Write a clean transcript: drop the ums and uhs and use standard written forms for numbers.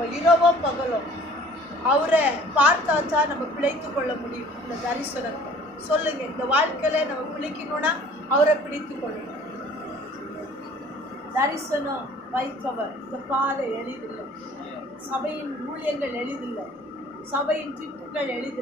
நம்ம இரவோ பகலோ அவரை பார்த்தாச்சா நம்ம பிழைத்து கொள்ள முடியும். இந்த தரிசனம் சொல்லுங்க, இந்த வாழ்க்கையில நம்ம பிழைக்கணும்னா அவரை பிடித்து கொள்ளணும். தரிசனம் வைத்தவர். இந்த பாதை எளிதில்லை, சபையின் ஊழியங்கள் எளிதில்லை, சபையின் திட்டுகள் எளிதில்லை.